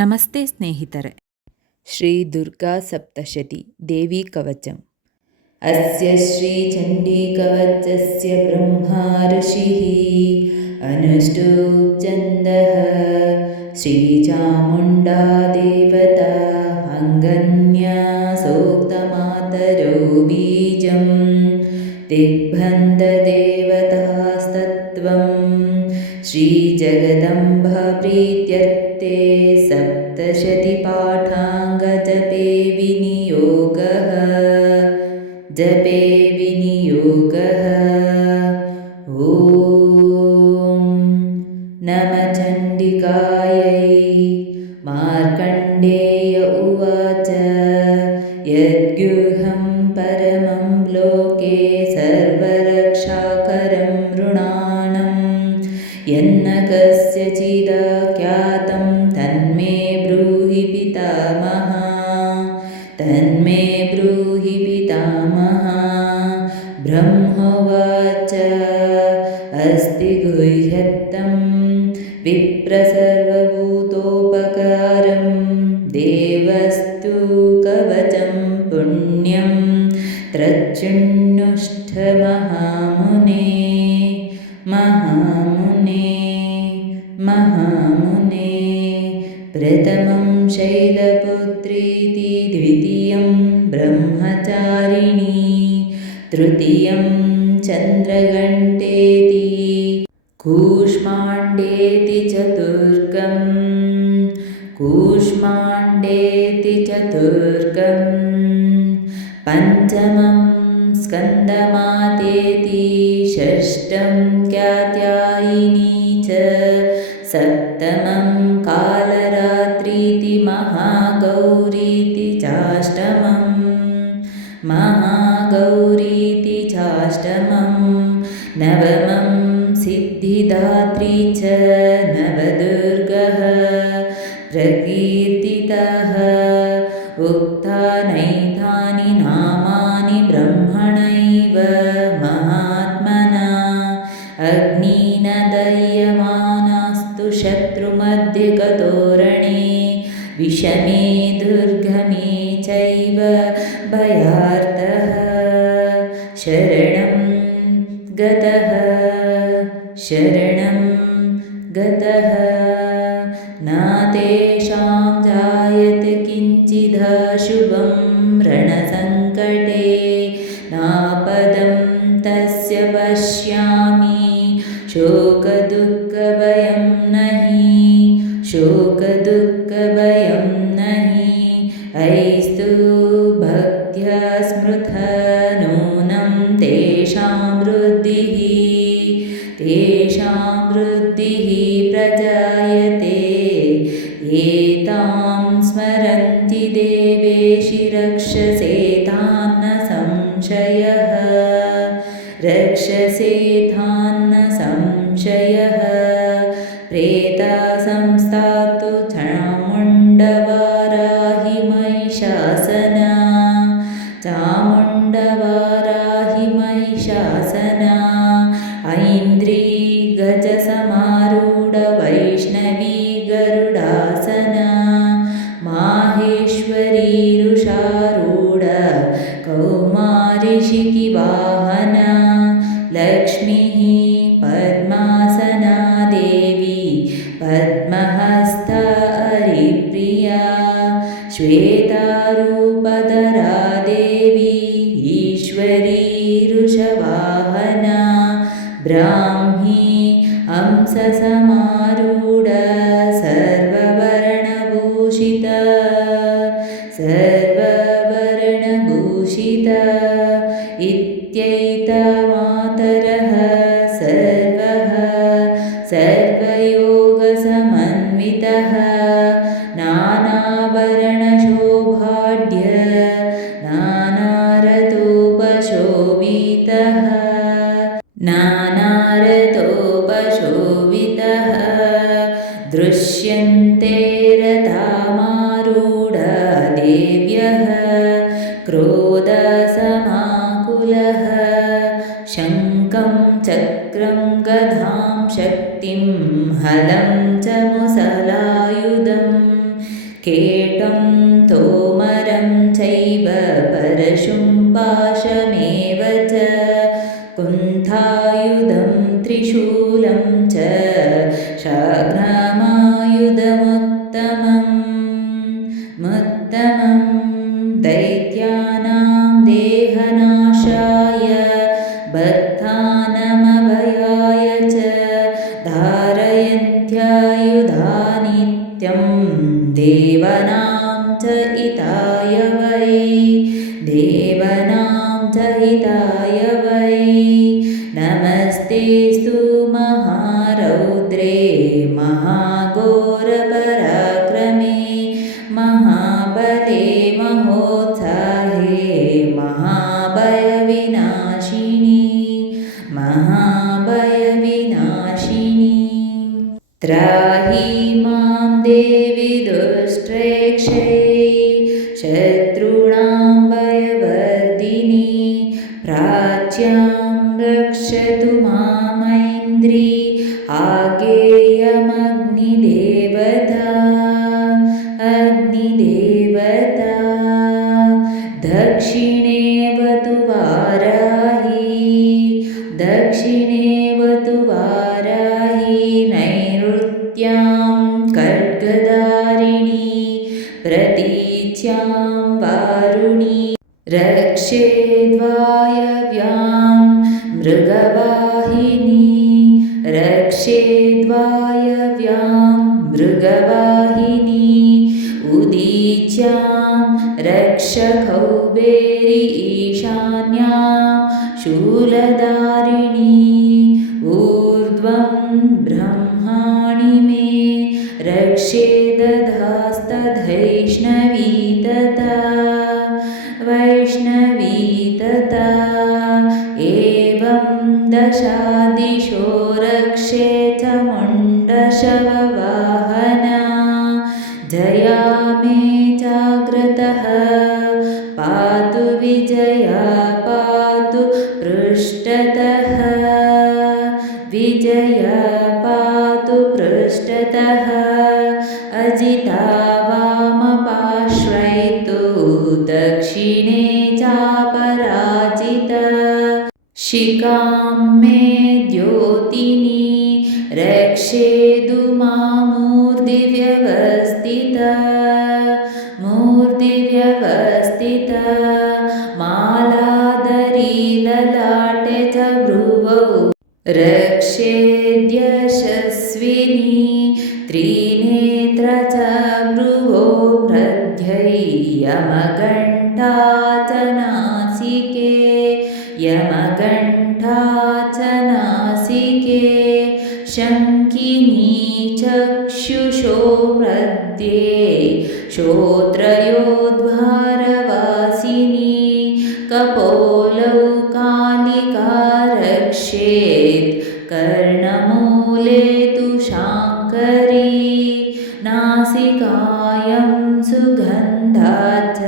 ನಮಸ್ತೆ ಸ್ನೇಹಿತರೆ. ಶ್ರೀ ದುರ್ಗಾ ಸಪ್ತಶತಿ ದೇವಿ ಕವಚಂ. ಅಸ್ಯ ಶ್ರೀ ಚಂಡೀ ಕವಚಸ್ಯ ಬ್ರಹ್ಮಾ ಋಷಿಃ ಅನುಷ್ಟುಪ್ ಛಂದಃ ಶ್ರೀ ಚಾಮುಂಡಾ ದೇವತಾ ಅಂಗನ್ಯಾ ಸೂಕ್ತಮಾತರೋ ಬೀಜಂ ದಿಗ್ಬಂಧ ದೇವತಾಸ್ತತ್ವಂ ಶ್ರೀ ಜಗದಂಬಾ ಪ್ರೀತ್ಯರ್ಥೆ ಸಪ್ತಶತಿ ಪಾಠಾಂಗ ಜಪೇ ವಿನಿಯೋಗಃ. ಓಂ ನಮ ಚಂಡಿಕಾಯೈ. ಮಾರ್ಕಂಡೇಯ ಉವಾಚ ಯದ್ಗುಹ್ಯಂ ಪರಮಂ ಲೋಕೆ ಸರ್ವರಕ್ಷಾಕರಂ ನೃಣಾಣಂ ಯನ್ನ ಕಸ್ಯಚಿದಾಖ್ಯಾತಂ ತನ್ಮೇ ಬ್ರೂಹಿ ಪಿತಾಮಹ. ಬ್ರಹ್ಮೋವಾಚ ಅಸ್ತಿ ಗುಹ್ಯತಂ ವಿಪ್ರ ಸರ್ವಭೂತೋಪಕಾರಂ ದೇವಸ್ತು ಕವಚಂ ಪುಣ್ಯಂ ತ್ರಚ್ಛೃಣುಷ್ಠ ಮಹಾಮುನೇ. ಪ್ರಥಮಂ ಶೈಲಪುತ್ರೀತಿ ದ್ವಿತೀಯಂ ಬ್ರಹ್ಮಚಾರಿಣೀ ತೃತೀಯಂ ಚಂದ್ರಘಂಟೇತಿ ಕೂಷ್ಮಾಂಡೇತಿ ಚತುರ್ಥಂ ಪಂಚಮಂ ಸ್ಕಂದಮಾತೇತಿ ಷಷ್ಠಂ ಕಾತ್ಯಾಯಿನೀ ಚ ಸಪ್ತಮಂ ಕಾಲರಾತ್ರೀತಿ ಮಹಾಗೌರೀತಿ ಚಾಷ್ಟಮಂ ನವಮಂ ಸಿದ್ಧಿದಾತ್ರೀ ಚ ನವದುರ್ಗಃ ಪ್ರಕೀರ್ತಿತಃ. ಉಕ್ತಾನೈತಾನಿ ನಾಮಾನಿ ಬ್ರಹ್ಮಣೈವ ಮಹಾತ್ಮನಾ ಅಗ್ನಿನ ದಹ್ಯಮಾನಾಸ್ತು ಶತ್ರುಮಧ್ಯಗತೋರಣೆ ವಿಷಮೇ ದುರ್ಗಮೇ ಚೈವ ಭಯಾರ್ತಃ. ಶರಣಂ ಗತಃ ನಾತೇಷಾಂ ಜಾಯತೆ ಕಿಂಚಿದಶುಭಂ ರಣಸಂಕಟೇ ನಾಪದಂ ತಸ್ಯ ಪಶ್ಯಾಮಿ ಶೋಕದುಃಖಭಯಂ ನಹಿ ಐಸ್ತು ಭಕ್ತ್ಯಾ ಸ್ಮೃತ ನೂನಂ ತೇಷಾಂ ವೃದ್ಧಿಃ ಪ್ರಜಾಯತೆ. ಏತಾಂ ಸ್ಮರಂತಿ ದೇವೇಶಿ ರಕ್ಷಸೇ ತಾನ್ನ ಸಂಶಯಃ. ಪ್ರೇತಾ ಸಂಸ್ಥಾತು ಚಾಮುಂಡವಾರಾಹಿ ಮಹಿಷಾಸನ ಐಂದ್ರೀ ಗಜ ಸಮಾರೂಢ ವೈಷ್ಣವೀ ಗರುಡಾಸನ ಮಾಹೇಶ್ವರೀ ವೃಷಾರೂಢ ಕೌಮಾರಿ ಶಿಖಿ ವಾಹನ ಲಕ್ಷ್ಮೀ ಪದ್ಮಾಸನಾ ದೇವಿ ಪದ್ಮಹಸ್ತ ಹರಿಪ್ರಿಯಾ ಶ್ವೇತಾರೂಪಧರಾ ದೇವಿ ಈಶ್ವರೀ ವೃಷವಾಹನ ಬ್ರಾಹ್ಮೀ ಹಂಸಸಮಾರೂಢ ಸರ್ವವರ್ಣಭೂಷಿತ ಇತ್ಯೈತಮಾತರಃ ಸರ್ವಯೋಗಸಮನ್ವಿತಃ ನಾನಾಭರಣಶೋಭಾಢ್ಯ ನಾನಾರಥೋಪಶೋಭಿತಃ ದೃಶ್ಯಂತೆ ರಥಾಮಾರೂಢ ದೇವ್ಯಃ ಕ್ರೋಧಸಮಾಕುಲಃ ಶಂಖಂ ಚಕ್ರಂ ಗದಾಂ ಶಕ್ತಿಂ ಹಲಂ ಚ ಮುಸಲಾಯುಧಂ केटं तोमरं चैव परशुं पाशमेव च कुन्थायुधं त्रिशूलं च शाग्रामायुधमुत्तमम् दैत्यानां देहनाशाय बद्धानमभयाय च धारयन्त्यायुधा नित्यं देवानां च हिताय वै नमस्तेऽस्तु महारौद्रे महाघोरपराक्रमे महाबले महोत्साहे महाभयविनाशिनी त्राहि मां देवि दुष्टैक्षैः शत्रूणां भयवर्धिनी प्राच्यां रक्षतु मामैन्द्री आगेयमग्निदेवता दक्षिणेवतु वाराही नैऋत्यां खड्गधारिणी प्रतीच्यां वारुणी रक्षेद्वायव्यां मृगवाहिनी उदीच्यां रक्षकौबेरी ईशान्यां शूलधारिणी ऊर्ध्वं ब्रह्माणि मे रक्षेदधास्तधैष्णवी तथा एवं दशादिशो रक्षे च मुण्डशववाहना जया मे जाग्रतः पातु विजया पातु पृष्ठतः अजिता वामपार्श्वैतु दक्षिणे चापराजिता शिखां मे द्योतिनी रक्षेदु मूर्तिव्यवस्थिता मालाधरी ललाटे च भ्रुवौ रक्षेद्यशस्विनी त्रिनेत्र च भ्रुवो हृद्यै यमघण्टा च नासिके शङ्खिनी चक्षुषो मध्ये श्रोत्रयोद्वारवासिनी कपोलौ कालिका रक्षेत् कर्णमूले तु शाङ्करी नासिकायां सुगन्धा च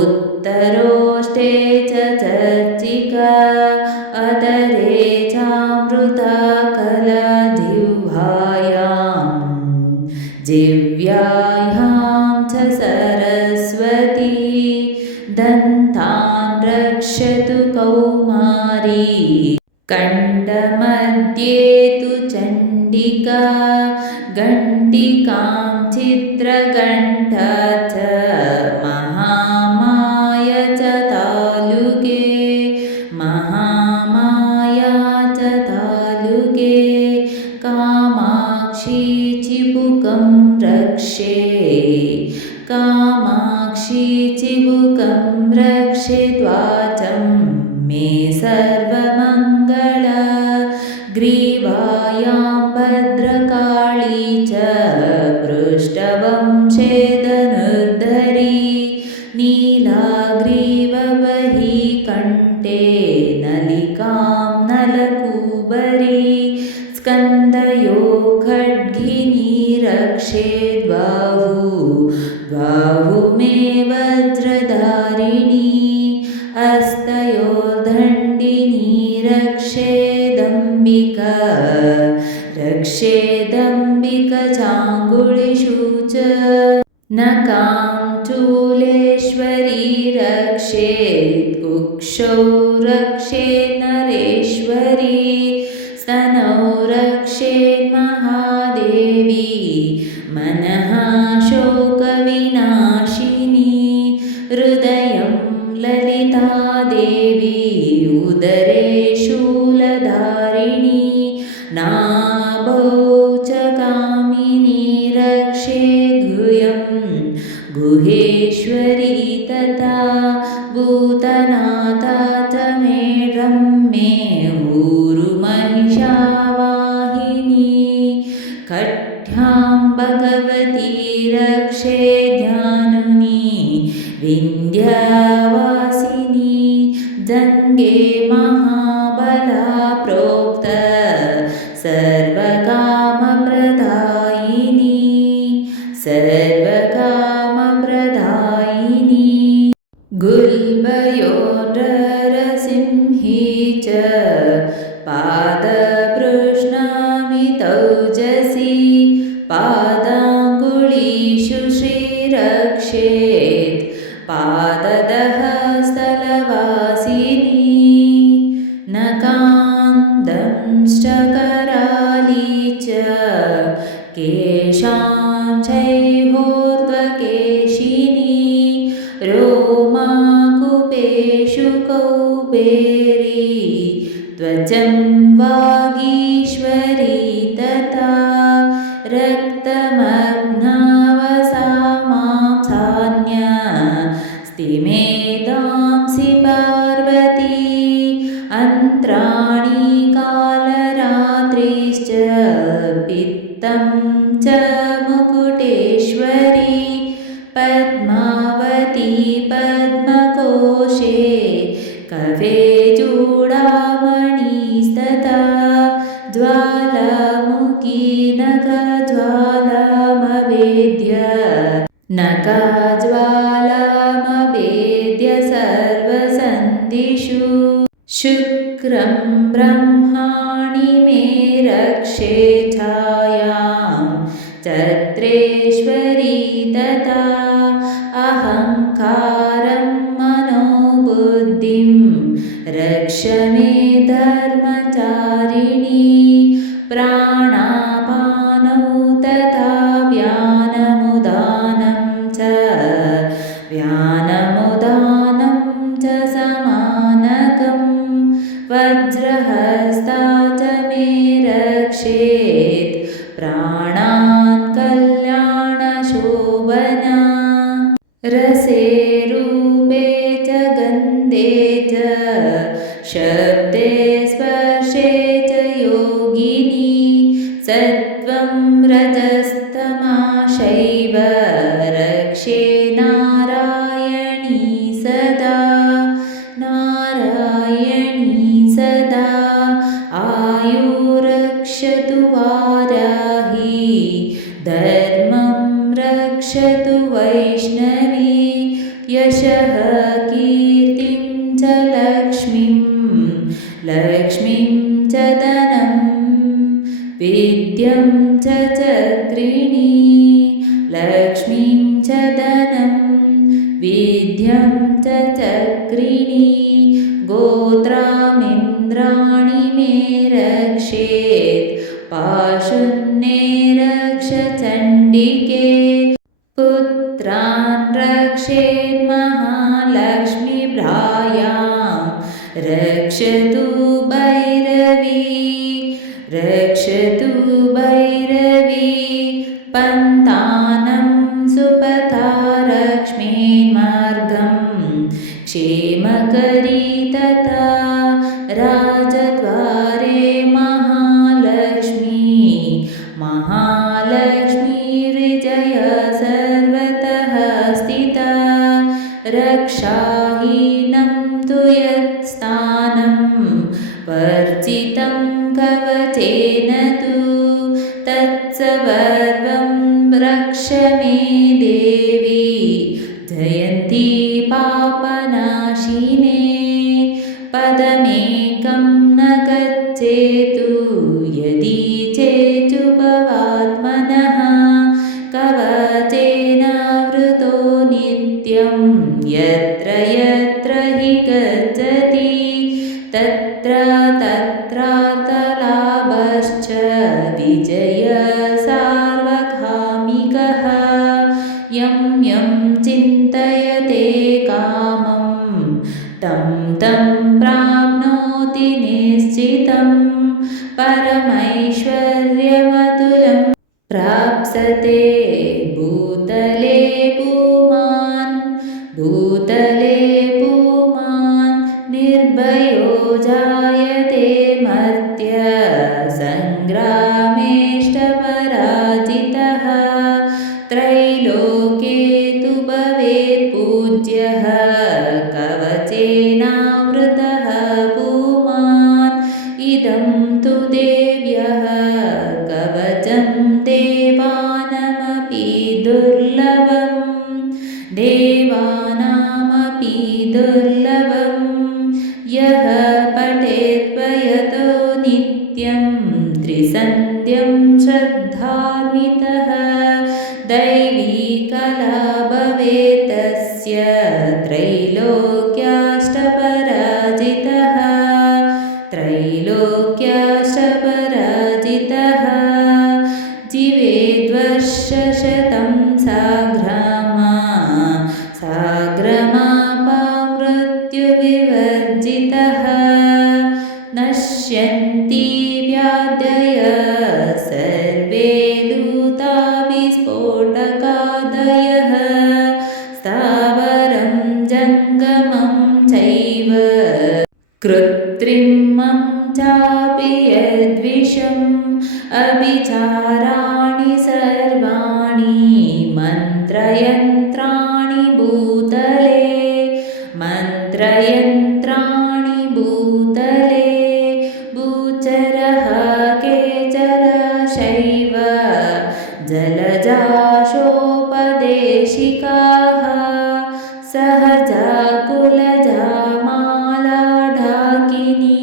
उत्तरोष्ठे च चर्चिका अधरे चामृतकला जिह्वायां च सरस्वती दन्तान् रक्षतु कौमारी कण्ठमध्ये तु चण्डिका घण्टिकां चित्रघण्टा च महामाया च तालुके कामाक्षी चिबुकं रक्षे त्वाचं मे सर्वमङ्गला ग्रीवायां भद्रकाली च पृष्ठवंशेदनुर्धरी नीलाग्रीववही कण्ठे नलिकां नलकूबरी स्कन्दयो खड्गिनी रक्षे द्वाहु मे वज्रधारिणी हस्तयोर्दण्डिनी रक्षेदम्बिका चाङ्गुलिषु च न कां चूलेश्वरी रक्षेत् कुक्षौ रक्षेत् नरेश्वरी स्तनौ रक्षेत् महादेवी मनः शोकविनाशिनी हृदयं ललिता देवी उदरे शूलधारिणी नाभौ च कामिनी रक्षेत् गुहेश्वरी तथा भूतनाथा च मे रम्ये ऊरुमहिषावाहिनी कठ्यां भगवती रक्षेत् ध्यानुनी विन्ध्यवासिनी जङ्गे महाबला प्रोक्त सर्वकामप्रदायिनी गुल्बयोर्नरसिंही च पादपृष्णामितौजसी पादाङ्गुलीषु श्रीरक्षेत् पाददः स्थलवासिनी नकान्दंश्चकराली च केशाञ्चैहोर्ध्वकेशिनी रोमाकुपेषु कौबेरी त्वचं वागीश्वरी तथा रक्तमग्नावसामांसान्या स्तिमेधांसि पार्वती अन्त्राणि कालरात्रिश्च पित्तं च मुकुटेश्वरी पद्मावती पद्मकोशे कवे चूडामणिस्तथा ज्वालामुखी नखज्वालामवेद्य सर्वसन्धिषु शुक्रं ब्रह्माणि मे रक्षे छायां चत्रेश्वरी तथा अहङ्कारं मनोबुद्धिं रक्ष मे धर्मचारिणी प्राणापानौ तथा व्यानमुदानं च समानकं वज्रहस्ता च मे रक्षेत् प्राणान् कल्याणशोभना रसे रूपे च गन्धे च शब्दे स्पर्शे च योगिनी सत्त्वं रजस्तमाशैव रक्षे नारायणी सदा आयुरक्षतु वाराही धर्मं रक्षतु वैष्णवी यशः कीर्तिं च लक्ष्मीं च धनं विद्यं च चक्रिणी लक्ष्मीं च धनं विद्यं च चक्रिणी गोत्रामिन्द्राणि मे रक्षेत् पाशुन्ये रक्ष चण्डिके पुत्रान् रक्षेत् महालक्ष्मीभ्रायां रक्षतु भैरवी पन्तानं सुपथा लक्ष्मीर्मार्गं क्षेमकरी तथा राजद्वारे महालक्ष्मी विजय सर्वतः स्थिता रक्षाहीनं तु यत्स्थानं वर्जितं कवचेन तु तत्सर्वं रक्ष मे देवी जयन्ती पापनाशिने पदमेकं न गच्छेतु यदि चेचुपवात्मनः कवचेन नित्यं यत्र यत्र हि गच्छति तत्र तत्रार्थलाभश्च विजयसार्वकामिकः यं यं चिन्तयते कामं तं तं प्राप्नोति निश्चितं परमैश्वर्यमतुलं प्राप्स्यते भूतले पुमान् निर्भयो जायते मर्त्य संग्रामेष्टपराजितः त्रैलोक्ये तु भवेत् पूज्यः कवचेनावृतः पुमान् इदं तु देव्यः कवचं देवानामपि दुर्लभं यः पठेद्वयतो नित्यं त्रिसन्ध्यं श्रद्धान्वितः दैवी कला भवेत् तस्य त्रैलोक्याष्टपराजितः जीवेद्वर्षशतं साग्रमापामृत्युविवर्जितः नश्यन्ति व्याधयः सर्वे लूता विस्फोटकादयः स्थावरं जङ्गमं चैव कृत्रिमं चापि यद्विषम् अभिचाराणि सर्वाणि मन्त्रयन्त्राणि भूतले भूचरः केचरशैव जलजाशोपदेशिकाः सहजा कुलजा माला ढाकिनी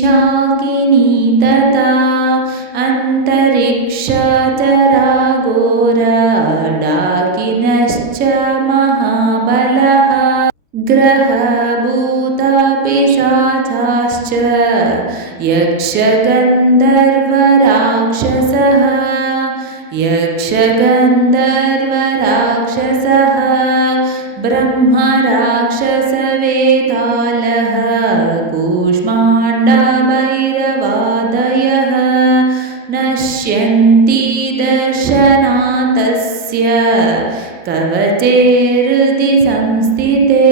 शाकिनी तथा अन्तरिक्षाचरा घोरा डाकिनश्च महाबलः ग्रहभूतपिशाचाश्च यक्षगन्धर्वराक्षसः ब्रह्मराक्षसवेतालः कूष्माण्डभैरवादयः नश्यन्ति दर्शनातस्य कवचे हृदि संस्थिते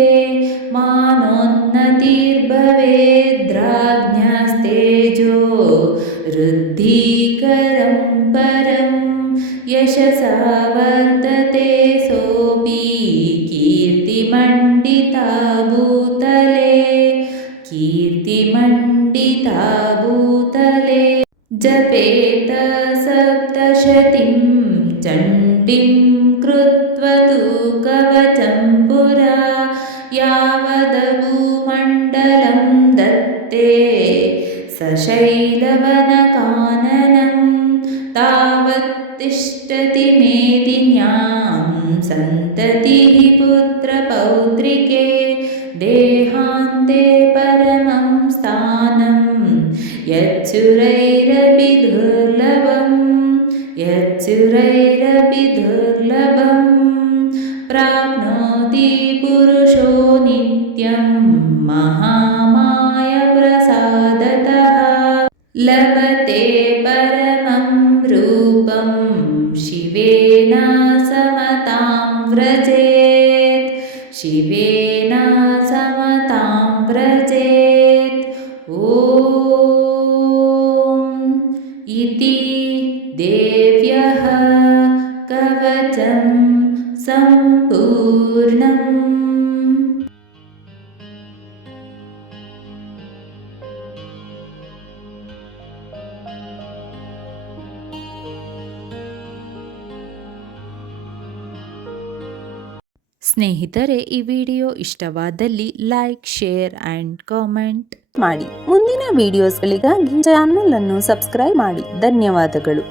मानोन्नतिर्भवेद्राज्ञस्तेजो वृद्धिकरं परं यशसा वर्धते सोऽपि कीर्तिमण्डिता भूतले जपेत सप्तशतीं चण्डीं कृत्वा तु कवचं पुरा यावद्भूमण्डलं दत्ते सशैलवनकाननं तावत् तिष्ठति मेदिन्यां सन्ततिः पुत्रपौत्रिके देहान्ते परमं स्थानं यच्चुरैरपि दुर्लभं प्राप्नोति पुरुषो नित्यं महामायाप्रसादतः लभते परमं रूपं शिवेन समतां व्रजेत् ॐ इति देव्यः कवचं सम्पूर्णम्। ಸ್ನೇಹಿತರೆ, ಈ ವಿಡಿಯೋ ಇಷ್ಟವಾದಲ್ಲಿ ಲೈಕ್, ಶೇರ್ ಆ್ಯಂಡ್ ಕಾಮೆಂಟ್ ಮಾಡಿ. ಮುಂದಿನ ವಿಡಿಯೋಸ್ಗಳಿಗಾಗಿ ಚಾನಲ್ ಅನ್ನು ಸಬ್ಸ್ಕ್ರೈಬ್ ಮಾಡಿ. ಧನ್ಯವಾದಗಳು.